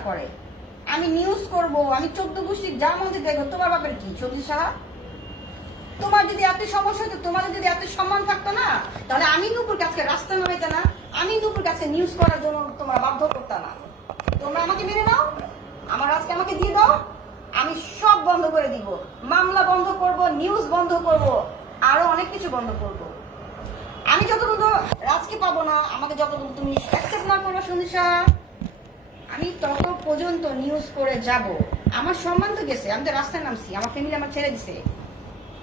কথা করে। আমি নিউজ করব, আমি 14 গোষ্ঠীর যা মন চায় দেখো। তোমার বাপের কি সবজি সাহা? তোমার যদি এত সমস্যা হতো, তোমার যদি এত সম্মান থাকতো না, তাহলে আমি নূপুর কাছে রাস্তা নামাইতে না, আমি নূপুর কাছে নিউজ করার জন্য তোমরা বাধ্য করতে না। তোমরা আমাকে মেনে নাও, আমার আজকে আমাকে দিয়ে দাও, আমি সব বন্ধ করে দিব। মামলা বন্ধ করব, নিউজ বন্ধ করব, আরো অনেক কিছু বন্ধ করব। আমি যতটুকু রাজকে পাবো না, আমাকে যতটুকু তুমি অ্যাকসেপ্ট না করো সন্ধ্যা, আমি তত পর্যন্ত নিউজ করে যাব। আমার সম্মান তো গেছে, আমি তো রাস্তায় নামছি, আমার ফ্যামিলি আমার ছেড়ে দিছে,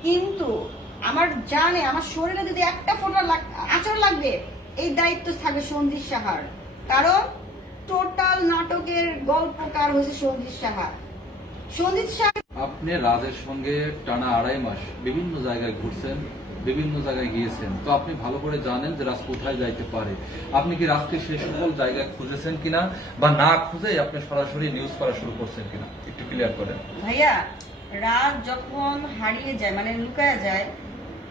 কিন্তু আমার জানে আমার শরীরে যদি একটা ফোঁটা আচর লাগবে, এই দায়িত্ব থাকবে সন্দীপ সাহার। কারণ টোটাল নাটকের গল্পকার হয়েছে সন্দীপ সাহা। সন্দীপ সাহা আপনি রাজের সঙ্গে টানা 2.5 মাস বিভিন্ন জায়গায় ঘুরছেন, বিভিন্ন জায়গায় গিয়েছেন, তো আপনি ভালো করে জানেন যে রাজ কোথায় যাইতে পারে। আপনি কি রাজকে সেই সকল জায়গায় খুঁজেছেন কিনা, বা না খুঁজে আপনি সরাসরি নিউজ করা শুরু করছেন কিনা, একটু ক্লিয়ার করেন। ভাইয়া, রাজ যখন হারিয়ে যায় মানে লুকায়া যায়,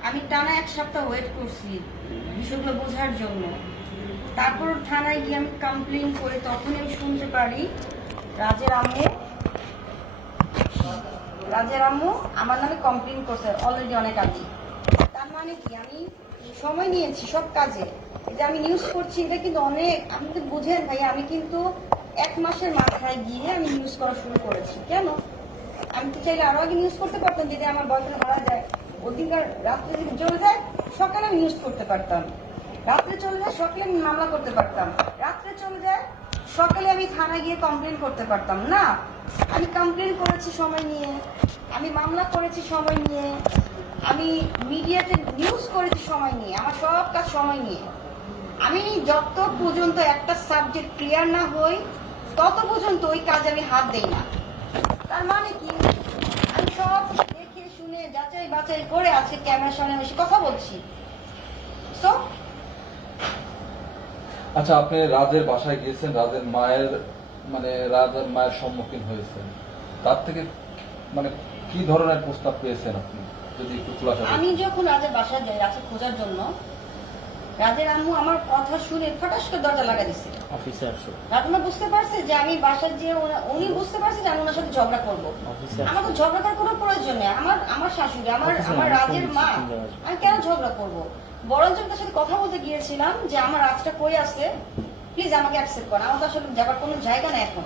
আমি টানা 1 সপ্তাহ ওয়েট করছি বিষয়গুলো বোঝার জন্য। তারপর থানায় গিয়ে আমি কমপ্লেন করে তখনই আমি শুনতে পারি রাজের আম্মু আমার নামে কমপ্লেন করছে অলরেডি অনেক আগে। তার মানে কি আমি সময় নিয়েছি সব কাজে। এই যে আমি নিউজ করছি, এটা কিন্তু অনেক, আপনি তো বুঝেন ভাইয়া, আমি কিন্তু 1 মাসের মাথায় গিয়ে আমি নিউজ করা শুরু করেছি। কেন? আমি তো চাইলে আরো আগে নিউজ করতে পারতাম। যদি আমার বয়ফ্রেন্ড মারা যায়, ওদিনকার রাত্রে যদি চলে যায়, সকালে আমি নিউজ করতে পারতাম। রাত্রে চলে যায়, সকালে আমি মামলা করতে পারতাম। রাত্রে চলে যায়, সকালে আমি থানায় গিয়ে কমপ্লেন করতে পারতাম না। আমি কমপ্লেন করেছি সময় নিয়ে, আমি মামলা করেছি সময় নিয়ে, আমি মিডিয়াতে নিউজ করেছি সময় নিয়ে, আমার সব কাজ সময় নিয়ে। আমি যত পর্যন্ত একটা সাবজেক্ট ক্লিয়ার না হই, তত পর্যন্ত ওই কাজে আমি হাত দেই না। তার মানে কি, আমি সব দেখে শুনে যাচাই বাছাই করে আজকে ক্যামেরার সামনে এসে কথা বলছি। সো আচ্ছা, আপনি রাজের বাসায় গিয়েছেন, রাজের মায়ের সম্মুখীন হয়েছেন, তার থেকে মানে কি ধরনের প্রস্তাব পেয়েছেন আপনি, যদি একটু খোলাসা করেন। আমি যখন রাজের বাসায় যাই রাজকে খোঁজার জন্য, রাজের আম্মু আমার কথা শুনে ফটাস করে দরজা লাগা দিচ্ছে। রাজমা বুঝতে পারছে যে আমি বাসায় যে, উনি বুঝতে পারছে যে আমি ওনার সাথে ঝগড়া করবো। আমার তো ঝগড়া করার কোনো প্রয়োজন নেই। আমার শাশুড়ি, আমার রাজের মা, আমি কেন ঝগড়া করবো? বরঞ্চ তার সাথে কথা বলতে গিয়েছিলাম যে আমার রাজটা কই আছে, প্লিজ আমাকে অ্যাকসেপ্ট করেন, আমার তো আসলে যাবার কোনো জায়গা নেই এখন।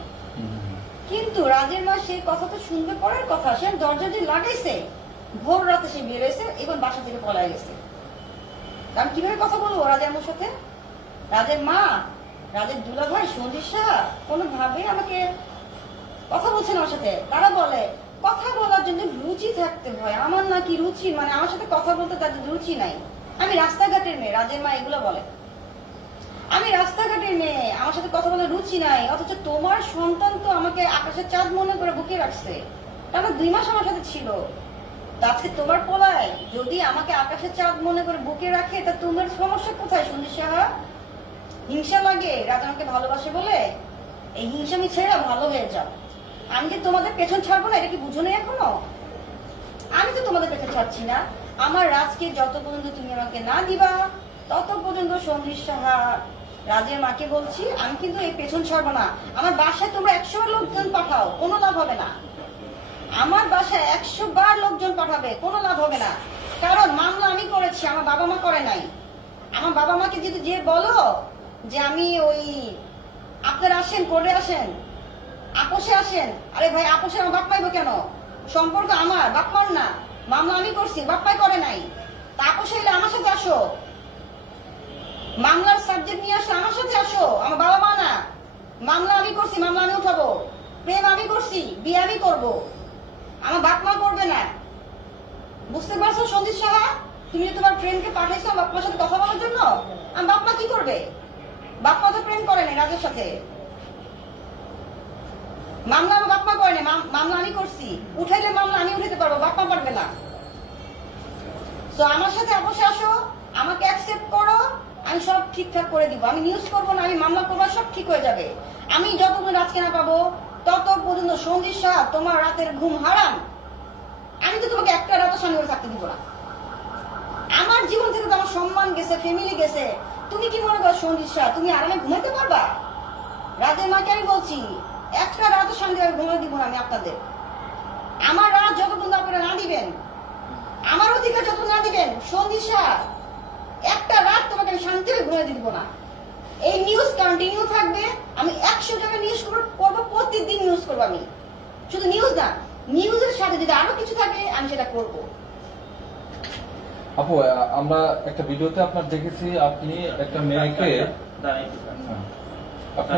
কিন্তু রাজের মা সেই কথা তো শুনবে পরের কথা, সে দরজা দিয়ে লাগাইছে, ভোর রাতে সে বেরোয়েছে এবং বাসা থেকে পলায় গেছে। আমি কিভাবে কথা বলবো রাজের আম্মুর সাথে? রাজের মা, রাজের দুলা ভাই সঞ্জিত সাহা কোনোভাবেই আমাকে কথা বলছে না আমার সাথে। তারা বলে কথা বলার জন্য রুচি থাকতে হয়। আমার নাকি রুচি, মানে আমার সাথে কথা বলতে তাদের রুচি নাই। আমি রাস্তাঘাটের মেয়ে, রাজের মা এগুলো বলে। আমি রাস্তাঘাটের মেয়ে, আমার সাথে কথা বলার রুচি নাই। অথচ তোমার সন্তান তো আমাকে আকাশের চাঁদ মনে করে বুকে রাখছে, টানা 2 মাস আমার সাথে ছিল। আজকে তোমার পোলায় যদি আমাকে আকাশের চাঁদ মনে করে বুকে রাখে, তা তোমার সমস্যা কোথায় সঞ্জিত সাহা? হিংসা লাগে রাজা আমাকে ভালোবাসে বলে? এই হিংসামি ছেড়ে ভালো হয়ে যাও। আমি যে তোমাদের পেছন ছাড়বো না, এটা কি বুঝো না এখনো? আমি তো তোমাদের পেছন ছাড়ছি না। আমার রাজকে যত পর্যন্ত তুমি আমাকে না দিবা, তত পর্যন্ত সঞ্জিত সাহা রাজের মাকে বলছি, আমি কিন্তু এই পেছন ছাড়বো না। আমার বাসায় তোমরা 100 লোকজন পাঠাও, কোনো লাভ হবে না। আমার বাসায় 100 বার লোকজন পাঠাবে, কোনো লাভ হবে না। কারণ মামলা আমি করেছি, আমার বাবা মা করে নাই। আমার বাবা মাকে যদি যে বলো যে আমি ওই আপনারা আসেন, করে আসেন, আপোষে আসেন, আরে ভাই আপোষে আমার বাপ পাইবো কেন? সম্পর্ক আমার, বাপ মার না। মামলা আমি করছি, বাপ পাই করে নাই। তা আপোষে এলে আমার সাথে আসো, মামলার সাবজেক্ট নিয়ে আসো, আমার সাথে আসো, আমার বাবা মা না। মামলা আমি করছি, মামলা আমি উঠাবো। প্রেম আমি করছি, বিয়ে আমি করবো, আমার বাপ মা করবে না। বুঝতে পারছো সঞ্জিত সাহা? তুমি যে তোমার ফ্রেন্ডকে পাঠাইছো বাপ মার সাথে কথা বলার জন্য, আমার বাপ মা কি করবে? বাপ মা তো প্রেম করে না রাজের সাথে। মামলা আমার বাপ মা করে না, মামলা আমি করছি। উঠাইলে মামলা আমি উঠাতে পারবো, বাপ মা পারবে না। তো আমার সাথে অবশ্যই আসো, আমাকে অ্যাকসেপ্ট করো, আমি সব ঠিকঠাক করে দিব। আমি নিউজ করবো না, আমি মামলা করবো, সব ঠিক হয়ে যাবে। আমি যতক্ষণ রাজকে না পাবো, তত পর্যন্ত সঞ্জিত সাহা তোমার রাতের ঘুম হারাম। আমি তো তোমাকে একটা রাত স্বামী করে থাকতে দিব না। আমার জীবন থেকে তো আমার সম্মান গেছে, ফ্যামিলি গেছে। তুমি কি মনে করো সঞ্জিত সাহা তুমি আরামে ঘুমাতে পারবা? রাজের মাকে আমি বলছি, একটা রাতও শান্তিভাবে ঘুমিয়ে দিব না আমি আপনাদের। আমার রাত যতক্ষণ আপনারা না দিবেন, আমার অধিকার যত না দিবেন, সন্ধিশা একটা রাত তোমাকে আমি শান্তিভাবে ঘুমিয়ে দিব না। এই নিউজ কন্টিনিউ থাকবে। আমি 100 জায়গায় নিউজ করবো, প্রতিদিন নিউজ করবো আমি। শুধু নিউজ না, নিউজের সাথে যদি আরো কিছু থাকে আমি সেটা করবো। আপু আমরা একটা ভিডিওতে আপনার দেখেছি আপনি একটা মেয়েকে আপনি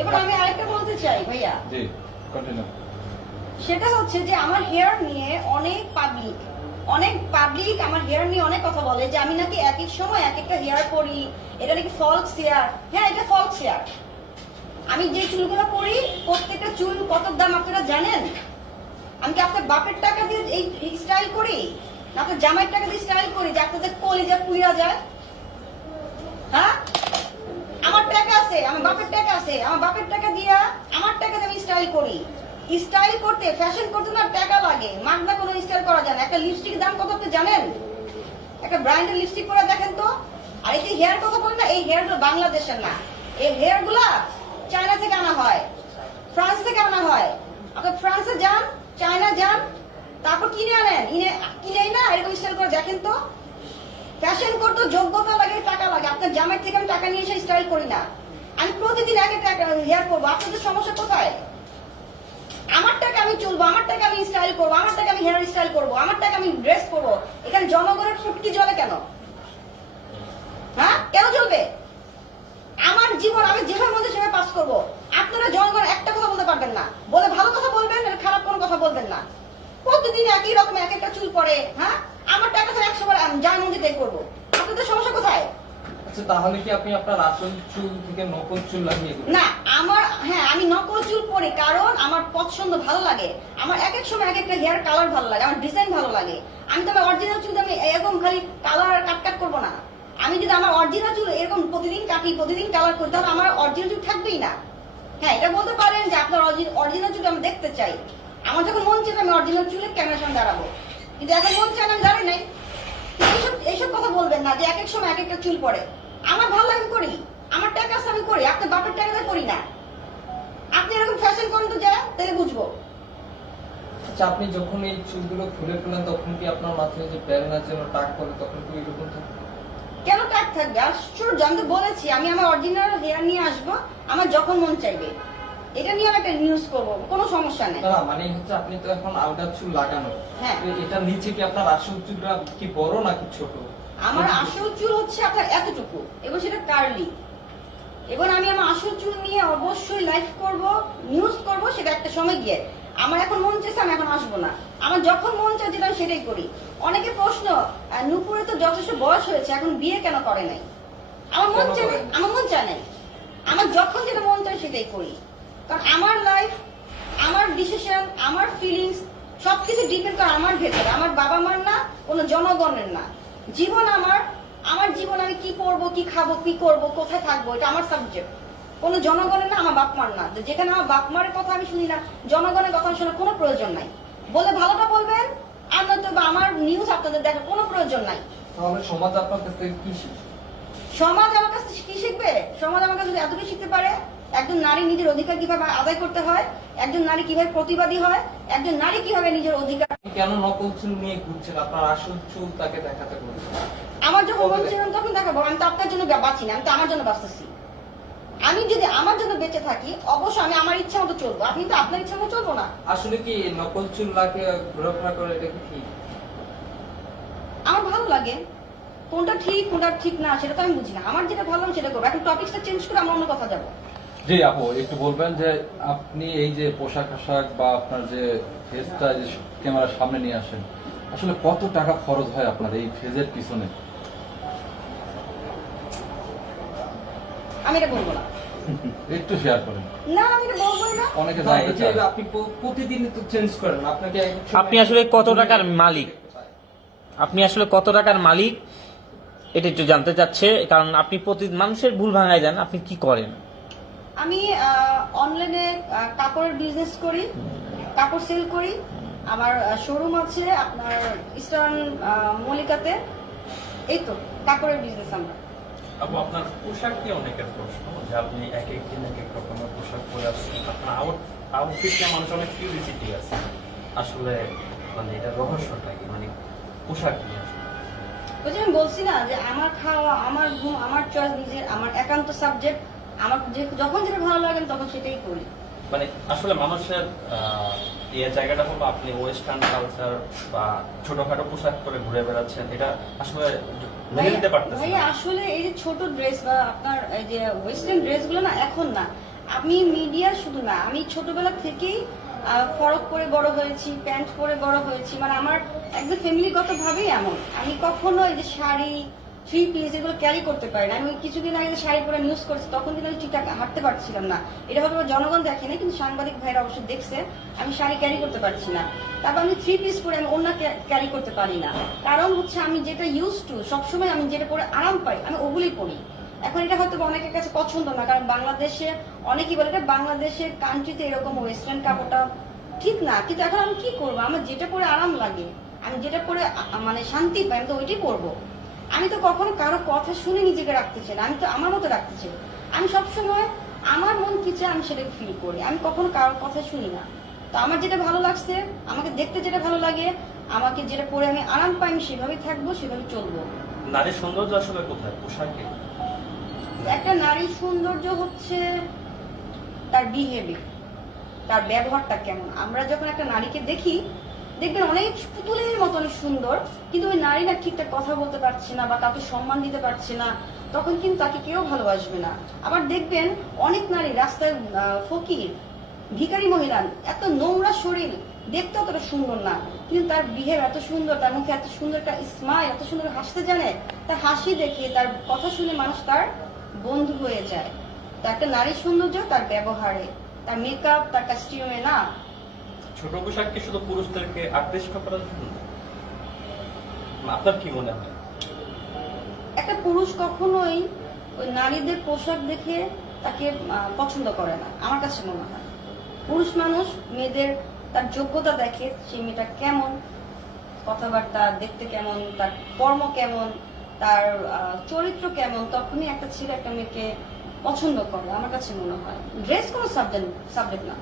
এবার আমি আরেকটা বলতে চাই ভাইয়া, জি কন্টিনিউ। সেটা হচ্ছে যে আমার হেয়ার নিয়ে অনেক পাবলিক আমার হেয়ার নিয়ে অনেক কথা বলে যে আমি নাকি এক এক সময় এক একটা হেয়ার করি, এটা নাকি ফলস হেয়ার। হ্যাঁ, এটা ফলস হেয়ার। আমি যে চুলগুলো করি প্রত্যেকটা চুল কত দাম আপনারা জানেন? আমি কি আপনার বাপের টাকা দিয়ে এই স্টাইল করি, না আপনার জামাইয়ের টাকা দিয়ে স্টাইল করি যে আপনাদের কলিজা পুড়িয়া যায়? হ্যাঁ, আমার টাকা আছে, আমার বাপের টাকা আছে, আমার বাপের টাকা দিয়া আমার টাকা দিয়ে আমি স্টাইল করি। স্টাইল করতে, ফ্যাশন করতে না টাকা লাগে, মাগনা কোনো স্টাইল করা যায় না। একটা লিপস্টিকের দাম কত আপনি জানেন? একটা ব্র্যান্ডের লিপস্টিক পরে দেখেন তো। আর এই যে হেয়ার কথা বলেন না, এই হেয়ার গুলো বাংলাদেশের না, এই হেয়ার গুলা চায়না থেকে আনা হয়, ফ্রান্স থেকে আনা হয়। আপনি ফ্রান্সে যান, চায়না যান, তারপর কিনে আনেন, কিনে না এরকম স্টাইল করে দেখেন তো। ফ্যাশন করতে যোগ্যতা লাগে, টাকা লাগে। আপনার জামাই থেকে আমি টাকা নিয়ে এসে স্টাইল করি না। আমি প্রতিদিন এক একটা হেয়ার করবো। আপনাদের সমস্যা কোথায়? আমার টাকা আমি চলবো, আমার টাকা আমি স্টাইল করবো, আমার টাকা আমি হেয়ার স্টাইল করবো, আমার টাকা আমি ড্রেস করবো। এখানে জনগণের ফুটকি জ্বলে কেন? হ্যাঁ, কেন জ্বলবে? আমার জীবন আমি যেভাবে মধ্যে সেভাবে পাস করবো। আপনারা জনগণ একটা কথা বলতে পারবেন না, বলে ভালো কথা বলবেন আর খারাপ কোনো কথা বলবেন না। প্রতিদিন একই রকম এক একটা চুল পরে। হ্যাঁ, আমার টাকা তো 100 বার যার মধ্যে তাই করবো। আপনাদের সমস্যা কোথায়? আচ্ছা, তাহলে কি আপনি আপনার আসল চুল থেকে নকল চুল লাগিয়ে দেবেন? না, হ্যাঁ, আমি নকল চুল পরি কারণ আমার পছন্দ ভালো লাগে। আমার এক এক সময় এক একটা হেয়ার কালার ভালো লাগে, আমার ডিজাইন ভালো লাগে। আমি তো আমার অরিজিনাল চুল আমি এরকম খালি কালার কাট করবো না। আমি যদি আমার অরিজিনাল চুল এরকম প্রতিদিন কাটি, প্রতিদিন কালার করি, তাহলে আমার অরিজিনাল চুল থাকবেই না। হ্যাঁ, এটা বলতে পারেন যে আপনার অরিজিনাল চুল আমি দেখতে চাই। আমার যখন মন চাই আমি অরিজিনাল চুলে ক্যামেরার সামনে দাঁড়াবো, কিন্তু এখন মন চাই আমি দাঁড়াই নাই। এইসব কথা বলবেন না যে এক এক সময় এক একটা চুল পরে। আমার ভালো লাগে করি, আমার টাকা আছে আমি করি, আপনার বাপের টাকাতে করি না। আপনি এরকম ফ্যাশন করেন তো যা, তাহলে বুঝবো। আচ্ছা, আপনি যখন এই চুলগুলো খুলে ফেলেন তখন কি আপনার মাথায় যে প্যারেন আছে টাক করে, তখন কি এরকম থাকে? কেন টাক থাকবে? আশ্চর্য, আমি তো বলেছি আমি আমার অরিজিনাল হেয়ার নিয়ে আসবো আমার যখন মন চাইবে। এটা নিয়ে আমি একটা নিউজ করবো, কোনো সমস্যা নেই। না, মানে হচ্ছে আপনি তো এখন আলগা চুল লাগানো। হ্যাঁ। এটা নিচে কি আপনার আসল চুলটা কি বড় নাকি ছোট? আমার আসল চুল হচ্ছে আপনার এতটুকু এবং সেটা কার্লি। এবং আমি আমার আসল চুল নিয়ে অবশ্যই লাইভ করব, নিউজ করব, সেটা একটা সময় গিয়ে। আমার এখন মন চাইছে আমি এখন আসবো না, আমার যখন মন চাই যেটা আমি সেটাই করি। অনেকে প্রশ্ন, নুপুরে তো যথেষ্ট বয়স হয়েছে, এখন বিয়ে কেন করে নাই? আমার মন চায় না, আমার মন চায় নাই। আমার যখন যেটা মন চায় সেটাই করি। কারণ আমার লাইফ, আমার ডিসিশন, আমার ফিলিংস সবকিছু ডিপেন্ড করে আমার ভেতরে, আমার বাবা মার না, কোনো জনগণের না। জীবন আমার জীবন, আমি কি পড়বো, কি খাবো, কি করবো, কোথায় থাকবো, এটা আমার সাবজেক্ট। কোনো জনগণের না, আমার বাপ মার না। যেখানে আমার বাপ মারের কথা আমি শুনি না, জনগণের কথা শোনার কোনো প্রয়োজন নাই। বলে ভালোটা বলবেন, আর নয়তো আমার নিউজ আপনাদের দেখার কোনো প্রয়োজন নাই। তাহলে সমাজ আপনার কাছ থেকে কি শিখবে? সমাজ আমার কাছে কি শিখবে? সমাজ আমার কাছে এতটুকু শিখতে পারে একজন নারী নিজের অধিকার কিভাবে আদায় করতে হয়, একজন নারী কিভাবে প্রতিবাদী হয়, একজন নারী কিভাবে নিজের অধিকার। আপনি কেন নকল চুল নিয়ে ঘুরছেন? আপনার আসল চুল তাকে দেখাতে বলছেন। আমার যখন মন ছিল তখন দেখাবো। আমি তো আপনার জন্য বাঁচি না, আমি তো আমার জন্য বাঁচতেছি। আমি যদি আমার জন্য বেঁচে থাকি অবশ্যই আমি আমার ইচ্ছা মতো চলবো, আপনি তো আপনার ইচ্ছা মতো চলবো না। আসলে কি নকল চুল লাগিয়ে ঘোরাফেরা করে এটা কি ঠিক? আমার ভালো লাগে, কোনটা ঠিক কোনটা ঠিক না সেটা তো আমি বুঝি না। আমার যেটা ভালো আমি সেটা করবো। এখন টপিকটা চেঞ্জ করে আমরা অন্য কথা যাবো। জি আপু, একটু বলবেন যে আপনি এই যে পোশাক আশাক বা আপনার যে ফেসটা যে ক্যামেরার সামনে নিয়ে আসেন, আসলে কত টাকা খরচ হয় আপনার এই ফেজের পিছনে? আমি এটা বলবো না। একটু শেয়ার করেন। না, আমি এটা বলবোই না। অনেকে না, জানতে এই যে চায়। আপনি প্রতিদিন তো চেঞ্জ করেন, আপনাকে আপনি আসলে কত টাকার মালিক? আপনি আসলে কত টাকার মালিক এটা একটু জানতে চাচ্ছে, কারণ আপনি মানুষের ভুল ভাঙায় দেন। আপনি কি করেন? আমি অনলাইনে কাপড়ের বিজনেস করি, কাপড় সেল করি। আমার শোরুম আছে আপনার ইস্টার্ন মল্লিকাতে। এই তো কাপড়ের বিজনেস আমরা। আপু আপনার পোশাক নিয়ে অনেকের প্রশ্ন যে আপনি এক এক দিন এক এক রকমের পোশাক পরে আসছেন, আপনার আউটফিট নিয়ে মানুষ অনেক কিউরিসিটি আছে, আসলে মানে এটা রহস্যটা কি, মানে পোশাক নিয়ে আসলে? ওই যে আমি বলছি না যে আমার খাওয়া, আমার ঘুম, আমার চয়েস নিজের, আমার একান্ত সাবজেক্ট। আমার যখন যেটা ভালো লাগে আমি তখন সেটাই করি। মানে আসলে মানুষের এই জায়গাটা হলো আপনি ওয়েস্টার্ন কালচার বা ছোটখাটো পোশাক পরে ঘুরে বেড়াচ্ছেন, এটা আসলে মেনে নিতে পারতেছেন ভাই না। আসলে এই যে ছোট ড্রেস বা আপনার এই যে ওয়েস্টার্ন ড্রেসগুলো না এখন না, আমি মিডিয়া শুধু না, আমি ছোটবেলা থেকেই ফরক পরে বড় হয়েছি, প্যান্ট পরে বড় হয়েছি। মানে আমার একদম ফ্যামিলিগত ভাবেই এমন। আমি কখনো এই যে শাড়ি, থ্রি পিস এগুলো ক্যারি করতে পারি না। আমি কিছুদিন আগে যে শাড়ি পরে নিউজ করছি তখন কিন্তু আমি ঠিকঠাক হাঁটতে পারছিলাম না। এটা হয়তো জনগণ দেখেনি, কিন্তু সাংবাদিক ভাইরা অবশ্যই দেখছে আমি শাড়ি ক্যারি করতে পারছি না। তারপর আমি থ্রি পিস পরে আমি অন্য ক্যারি করতে পারি না, কারণ হচ্ছে আমি যেটা ইউজ টু সবসময় আমি যেটা পরে আরাম পাই আমি ওগুলি পরি। এখন এটা হয়তো অনেকের কাছে পছন্দ না, কারণ বাংলাদেশে অনেকেই বলে এটা বাংলাদেশের কান্ট্রিতে এরকম ওয়েস্টার্ন কাপড়টা ঠিক না। কিন্তু এখন আমি কি করবো, আমার যেটা পরে আরাম লাগে, আমি যেটা পরে মানে শান্তি পাই, আমি তো ওইটাই করবো। আমি তো কখনো কারো কথা শুনে নিজেকে রাখতে চাই না, আমি তো আমার মতো রাখতে চাই। আমি সবসময় আমার মন কি চাই আমি সেটাকে ফিল করি, আমি কখনো কারোর কথা শুনি না। তো আমার যেটা ভালো লাগছে, আমাকে দেখতে যেটা ভালো লাগে, আমাকে যেটা পরে আমি আরাম পাই, আমি সেভাবেই থাকবো, সেভাবে চলবো। নারীর সৌন্দর্য আসলে কোথায়? পোশাকে? একটা নারীর সৌন্দর্য হচ্ছে তার বিহেভিয়ার, তার ব্যবহারটা কেমন। আমরা যখন একটা নারীকে দেখি, দেখবেন অনেক পুতুলের মতো অনেক সুন্দর, কিন্তু ওই নারী না ঠিকঠাক কথা বলতে পারছে না বা কাউকে সম্মান দিতে পারছে না, তখন কিন্তু তাকে কেউ ভালোবাসবে না। আবার দেখবেন অনেক নারী রাস্তায় ফকির, ভিখারি মহিলা, এত নোংরা শরীর, দেখতে অতটা সুন্দর না, কিন্তু তার বিহেভ এত সুন্দর, তার মুখে এত সুন্দর একটা স্মাইল, এত সুন্দর হাসতে জানে, তার হাসি দেখে, তার কথা শুনে মানুষ তার বন্ধু হয়ে যায়। তো একটা নারীর সৌন্দর্য তার ব্যবহারে, তার মেকআপ, তার কস্টিউমে না। ছোট পোশাক কি শুধু পুরুষদেরকে আকৃষ্ট করার জন্য? আপনার কি মনে হয়? একটা পুরুষ কখনোই ওই নারীদের পোশাক দেখে তাকে পছন্দ করে না, আমার কাছে মনে হয়। পুরুষ মানুষ মেয়েদের তার যোগ্যতা দেখে, সে মেয়েটা কেমন, কথাবার্তা দেখতে কেমন, তার কর্ম কেমন, তার চরিত্র কেমন, তখনই একটা ছেলে একটা মেয়েকে পছন্দ করে, আমার কাছে মনে হয়। ড্রেস কোনো সাবজেক্ট না।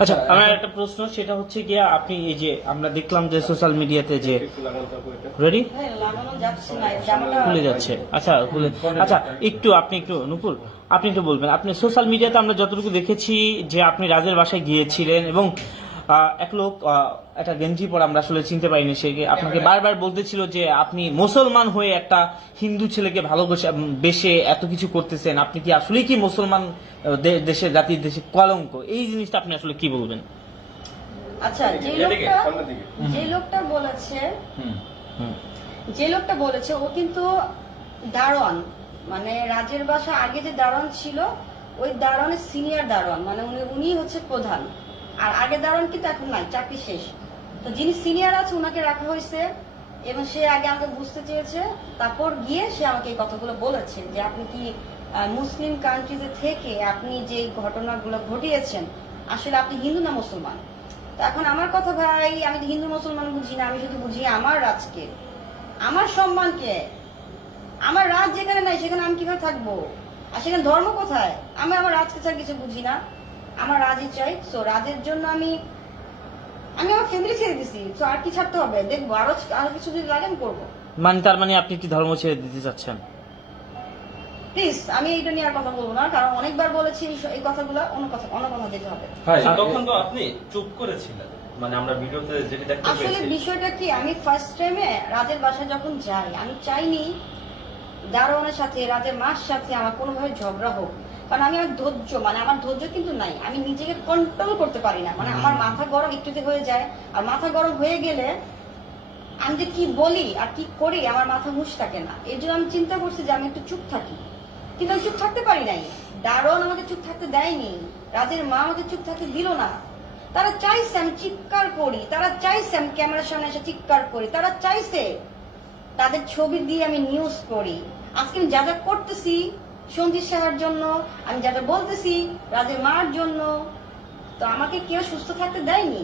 আচ্ছা, আমার একটা প্রশ্ন, সেটা হচ্ছে গিয়া আপনি এই যে আমরা দেখলাম যে সোশ্যাল মিডিয়াতে যে রেডি হ্যাঁ, লাগানো যাচ্ছে না, জামাটা খুলে যাচ্ছে। আচ্ছা আচ্ছা, আপনি একটু নুপুর, আপনি একটু বলবেন, আপনি সোশ্যাল মিডিয়াতে আমরা যতটুকু দেখেছি যে আপনি রাজের বাসায় গিয়েছিলেন এবং এক লোক একটা গেঞ্জি পরে, আমরা আসলে চিনতে পারিনি, সে আপনাকে বারবার বলতেছিল যে আপনি মুসলমান হয়ে একটা হিন্দু ছেলেকে ভালোবেসে এত কিছু করতেছেন, আপনি কি আসলেই কি মুসলমান দেশে, জাতির দেশে কলঙ্ক? এই জিনিসটা আপনি আসলে কি বলবেন? আচ্ছা, যে লোকটা বলেছে ও কিন্তু দারোয়ান, মানে রাজের বাসা আগে যে দারোয়ান ছিল ওই দারোয়ানের সিনিয়র দারোয়ান, মানে উনি হচ্ছে প্রধান। আর আগে দারোয়ান কিন্তু এখন নাই, চাকরি শেষ। তো যিনি সিনিয়র আছে ওনাকে রাখা হয়েছে, এবং সে আগে আমাকে বুঝতে চেয়েছে, তারপর গিয়ে সে আমাকে এই কথাগুলো বলেছে যে আপনি কি মুসলিম কান্ট্রিতে থেকে আপনি যে ঘটনাগুলো ঘটিয়েছেন, আসলে আপনি হিন্দু না মুসলমান? তো এখন আমার কথা ভাই, আমি তো হিন্দু মুসলমান বুঝি না, আমি শুধু বুঝি আমার রাজকে, আমার সম্মানকে। আমার রাজ যেখানে নাই সেখানে আমি কিভাবে থাকবো, আর সেখানে ধর্ম কোথায়? আমি আমার রাজকে ছাড়া কিছু বুঝি না, আমার রাজই চাই। সো রাজের জন্য আমি আমার ফ্যামিলি ছেড়ে দিছি। সো আর কি ছাড়তে হবে, দেখবো আরো কিছু যদি লাগে আমি করবো। তার মানে আপনি কি ধর্ম ছেড়ে দিতে চাচ্ছেন? প্লিজ, আমি এইটা নিয়ে আর কথা বলবো না, কারণ অনেকবার বলেছি এই কথাগুলো, অন্য কথা যেতে হবে। তখন তো আপনি চুপ করেছিলেন, মানে আমরা ভিডিওতে যেটা দেখতে আসলে পেয়েছি। বিষয়টা কি, আমি ফার্স্ট টাইমে রাজের বাসায় যখন যাই, আমি চাইনি দারোয়ানের সাথে, রাজের মার সাথে আমার কোনোভাবে ঝগড়া হোক, কারণ আমি আমার ধৈর্য, মানে আমার ধৈর্য কিন্তু নাই, আমি নিজেকে কন্ট্রোল করতে পারি না। মানে আমার মাথা গরম একটুতে হয়ে যায়, আর মাথা গরম হয়ে গেলে আমি যে কি বলি আর কি করি আমার মাথা হুঁশ থাকে না। এই জন্য আমি চিন্তা করছি যে আমি একটু চুপ থাকি, কিন্তু আমি চুপ থাকতে পারি নাই। দারোয়ান আমাকে চুপ থাকতে দেয়নি, রাজের মা আমাকে চুপ থাকতে দিল না। তারা চাইছে আমি চিৎকার করি, তারা চাইছে আমি ক্যামেরার সামনে এসে চিৎকার করি, তারা চাইছে তাদের ছবি দিয়ে আমি নিউজ করি। আজকে আমি যা যা করতেছি সঞ্জিত সাহার জন্য, আমি যা যা বলতেছি রাজের মার জন্য, তো আমাকে কেউ সুস্থ থাকতে দেয়নি।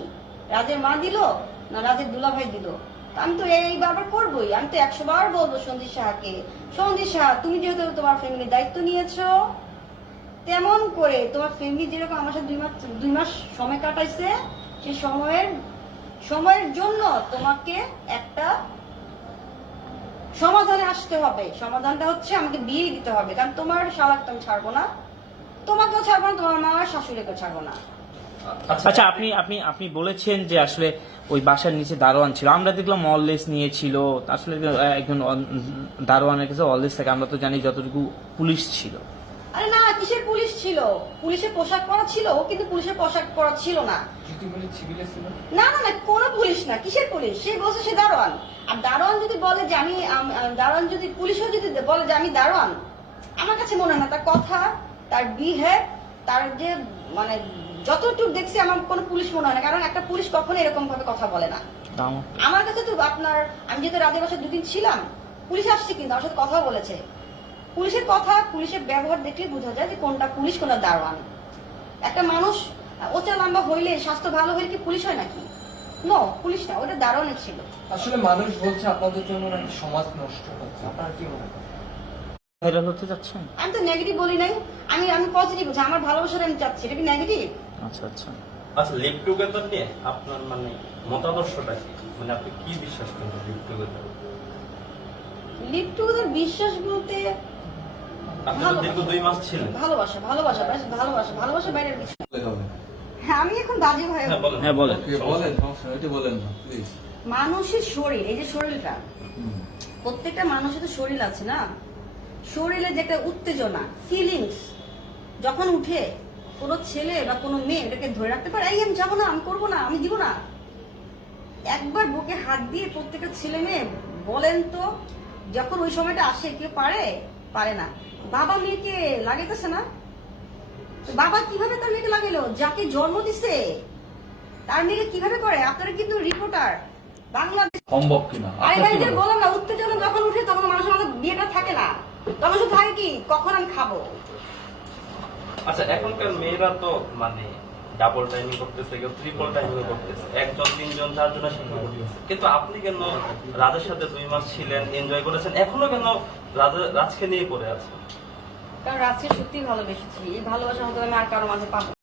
রাজের মা দিল না রাজের দুলাভাই দিল? আমি তো এই বারবার করবোই, আমি তো 100 বার বলবো সন্দীপ সাহাকে, সন্দীপ সাহা তুমি যেহেতু তোমার ফ্যামিলির দায়িত্ব নিয়েছো, তেমন করে তোমার ফ্যামিলি যেরকম আমার সাথে 2 মাস সময় কাটাইছে, সেই সময়ের জন্য তোমাকে একটা সমাধানে আসতে হবে। সমাধানটা হচ্ছে আমাকে বিয়ে দিতে হবে, কারণ তোমার শালাক তো আমি ছাড়বো না, তোমাকেও ছাড়বো না, তোমার মা আর শাশুড়িকেও ছাড়বো না। আচ্ছা, আপনি আপনি আপনি বলেছেন যে আসলে ওই বাসার নিচে দারোয়ান ছিল, আমরা দেখলাম অললেস নিয়েছিল, আসলে একজন দারোয়ানের কাছে অললেস থাকে, আমরা তো জানি যতটুকু পুলিশ ছিল। আরে না, কিসের পুলিশ ছিল? পুলিশের পোশাক পরা ছিল, ও কিন্তু পুলিশের পোশাক পরা ছিল না। জুতিগুলি সিভিলে ছিল? না না না, কোনো পুলিশ না। কিসের পুলিশ? সে বলছে সে দারোয়ান। আর দারোয়ান যদি বলে যে আমি দারোয়ান, যদি পুলিশও যদি বলে যে আমি দারোয়ান, আমার কাছে মনে হয় না তার কথা, তার বিহেভ, তার যে মানে যতটুকু দেখছি আমার কোনো পুলিশ মনে হয় না, কারণ একটা পুলিশ কখনো এরকম ভাবে কথা বলে না। আমার কাছে তো আপনার, আমি যেহেতু রাতের বাসায় 2 দিন ছিলাম, পুলিশ আসছে কিন্তু আমার সাথে কথা বলেছে। পুলিশের কথা, পুলিশের ব্যবহার দেখলে বোঝা যায় যে কোনটা পুলিশ কোনটা দারোয়ান। একটা মানুষ ওচা লম্বা হইলে, স্বাস্থ্য ভালো হইলে কি পুলিশ হয় নাকি? নো, পুলিশ না, ওটা দারোয়ানের ছিল। আসলে মানুষ বলছে আপনাদের জন্য নাকি সমাজ নষ্ট হচ্ছে, আপনার কি মনে হয়? ভাইরাল হতে যাচ্ছেন? আমি তো নেগেটিভ বলি নাই, আমি পজিটিভ বলছি। আমার ভালোবাসাটা আমি চাচ্ছি, এটা কি নেগেটিভ? আচ্ছা আচ্ছা। আচ্ছা, লিভ টুগেদার নিয়ে আপনার মানে মতাদর্শটা কি? মানে আপনি কি বিশ্বাস করেন লিভ টুগেদার? লিভ টুগেদার বিশ্বাস বলতে আপনি তো দীর্ঘ 2 মাস ছিলেন। ভালোবাসা, ভালোবাসা, ভালোবাসা, ভালোবাসা বাইরের কিছু না। হবে। হ্যাঁ, আমি এখন বাজে ভাই। হ্যাঁ বলেন। হ্যাঁ বলেন। ওকে, বলেন, সমস্যা নেই, এটা বলেন না প্লিজ। মানুষের শরীর, এই যে শরীরটা, প্রত্যেকটা মানুষের তো শরীর আছে না, শরীরে যে একটা উত্তেজনা, ফিলিংস যখন উঠে, কোনো ছেলে বা কোনো মেয়ে এটাকে ধরে রাখতে পারে, এই আমি যাবো না, আমি করবো না, আমি দিব না। একবার বুকে হাত দিয়ে প্রত্যেকটা ছেলে মেয়ে বলেন তো, যখন ওই সময়টা আসে, কেউ পারে না। বাবা মেয়েকে লাগাইতেছে না, তো বাবা কিভাবে তার মেয়েকে লাগাইলো? যাকে জন্ম দিছে তার মেয়েকে কিভাবে করে? আপনারা কিন্তু রিপোর্টার বাংলাদেশ। সম্ভব কিনা আরে আপনার ভাই, কি যে মনে হয়? বললাম না, উত্তেজনা যখন উঠে তখন মানুষের মধ্যে বিয়েটা থাকে না, তখন শুধু থাকে কি কখন আমি খাবো। আচ্ছা, এখনকার মেয়েরা তো মানে ডাবল টাইমিং করতেছে, কেউ ট্রিপল টাইমিং করতেছে, 1 জন 3 জন 4 জনের সাথে করতেছে। কিন্তু আপনি কেন রাজের সাথে 2 মাস ছিলেন, এনজয় করেছেন, এখনো কেন রাজকে নিয়ে পড়ে আছেন? কারণ রাজকে সত্যি ভালোবেসেছি, এই ভালোবাসার মতো আমি আর কারো মাঝে পাবো না।